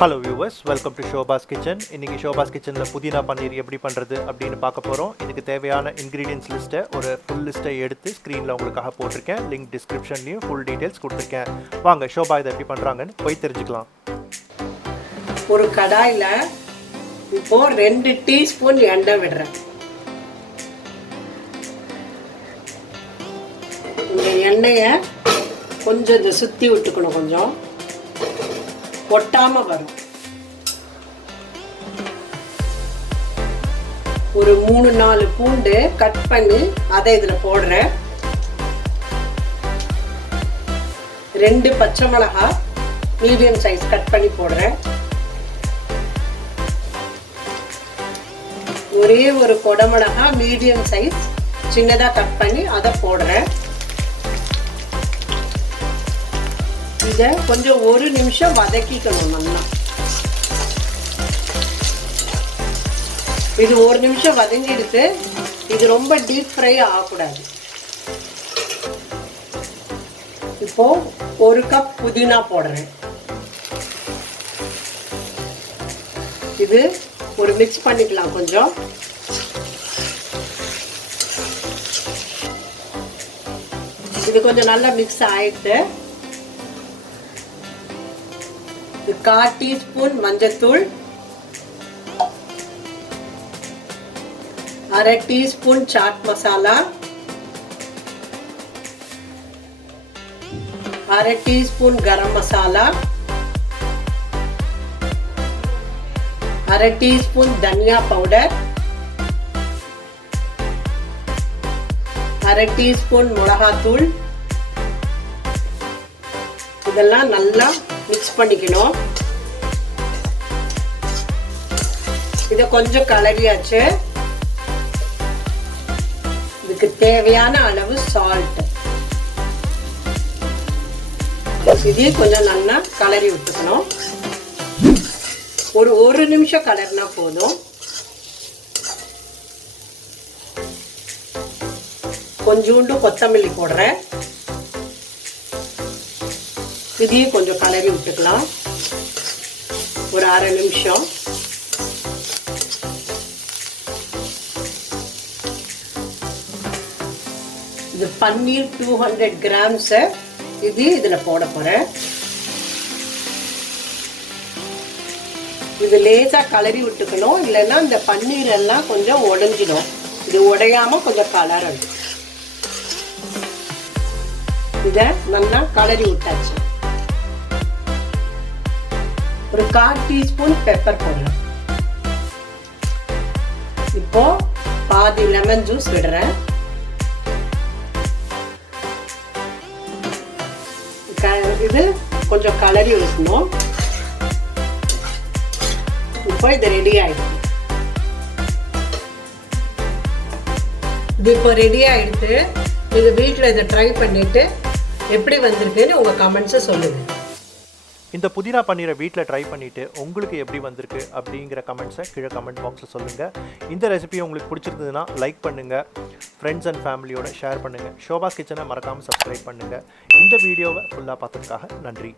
Hello viewers, welcome to Shoba's kitchen. இன்றைக்கி ஷோபாஸ் கிச்சனில் புதினா பன்னீர் எப்படி பண்ணுறது அப்படின்னு பார்க்க போகிறோம். இதுக்கு தேவையான இன்க்ரீடியன்ஸ் லிஸ்ட்டை ஒரு ஃபுல் லிஸ்ட்டை எடுத்து ஸ்க்ரீனில் உங்களுக்காக போட்டிருக்கேன். லிங்க் டிஸ்கிரிப்ஷன்லேயும் ஃபுல் டீட்டெயில்ஸ் கொடுத்துருக்கேன். வாங்க ஷோபா இதை எப்படி பண்ணுறாங்கன்னு போய் தெரிஞ்சுக்கலாம். ஒரு கடாயில் இப்போது 2 டீஸ்பூன் எண்ணெய் விடுறேன். இந்த எண்ணெயை கொஞ்சம் இதை சுற்றி விட்டுக்கணும், கொஞ்சம் ஒட்டாம வரும். ஒரு 3-4 பூண்டு கட் பண்ணி அதை இதுல போடுறேன். 2 பச்சை மிளகாய் மீடியம் சைஸ் கட் பண்ணி போடுறேன். ஒரே ஒரு கொடமிளகாய் மீடியம் சைஸ் சின்னதா கட் பண்ணி அதை போடுறேன். இதை கொஞ்சம் 1 நிமிஷம் வதக்கிக்கணும் நல்லா. இது 1 நிமிஷம் வதங்கிடுத்து. இது ரொம்ப டீப் ஃப்ரை ஆகக்கூடாது. இப்போ 1 கப் புதினா போடுறேன். இது ஒரு மிக்ஸ் பண்ணிக்கலாம். கொஞ்சம் இது கொஞ்சம் நல்லா மிக்ஸ் ஆயிட்டு 1/4 டீஸ்பூன் மஞ்சத்தூள், 1/2 teaspoon chat masala, 1/2 teaspoon garam masala, 1/2 teaspoon தனியா பவுடர், 1/2 டீஸ்பூன் மிளகாத்தூள். இதெல்லாம் நல்லா மிக்ஸ் பண்ணிக்கணும். இதை கொஞ்சம் கலரியாச்சு. இதுக்கு தேவையான அளவு சால்ட். இதையும் கொஞ்சம் நல்லா கலரி விட்டுக்கணும். ஒரு நிமிஷம் கலர்னா போதும். கொஞ்சோண்டு கொத்தமல்லி போடுறேன். இதையும் கொஞ்சம் கலரி விட்டுக்கலாம். ஒரு 1/2 நிமிஷம். இது பன்னீர் 200 கிராம்ஸ் இது இதுல போட போறேன். இது லேசா கலரி விட்டுக்கணும், இல்லைன்னா இந்த பன்னீர் எல்லாம் கொஞ்சம் உடைஞ்சிடும். இது உடையாம கொஞ்சம் கலரணும். இத நல்லா கலரி விட்டாச்சு. ஒரு 1/4 டீஸ்பூன் பெப்பர் போடுறேன். இப்போ பாதி லெமன் ஜூஸ் விடுறேன். இது கொஞ்சம் கலரி ஊற்றணும். இப்போ இது ரெடி ஆயிடுச்சு. இது இப்போ ரெடி ஆயிடுச்சு. நீங்க வீட்டில் இதை ட்ரை பண்ணிட்டு எப்படி வந்திருக்குன்னு உங்க கமெண்ட்ஸை சொல்லுங்க. இந்த புதினா பன்னீரை வீட்டில் ட்ரை பண்ணிவிட்டு உங்களுக்கு எப்படி வந்திருக்கு அப்படிங்கிற கமெண்ட்ஸை கீழே கமெண்ட் பாக்ஸில் சொல்லுங்கள். இந்த ரெசிபி உங்களுக்கு பிடிச்சிருந்ததுன்னா லைக் பண்ணுங்கள், ஃப்ரெண்ட்ஸ் அண்ட் ஃபேமிலியோட ஷேர் பண்ணுங்கள். ஷோபாஸ் கிச்சனை மறக்காமல் சப்ஸ்கிரைப் பண்ணுங்கள். இந்த வீடியோவை ஃபுல்லாக பார்த்ததுக்காக நன்றி.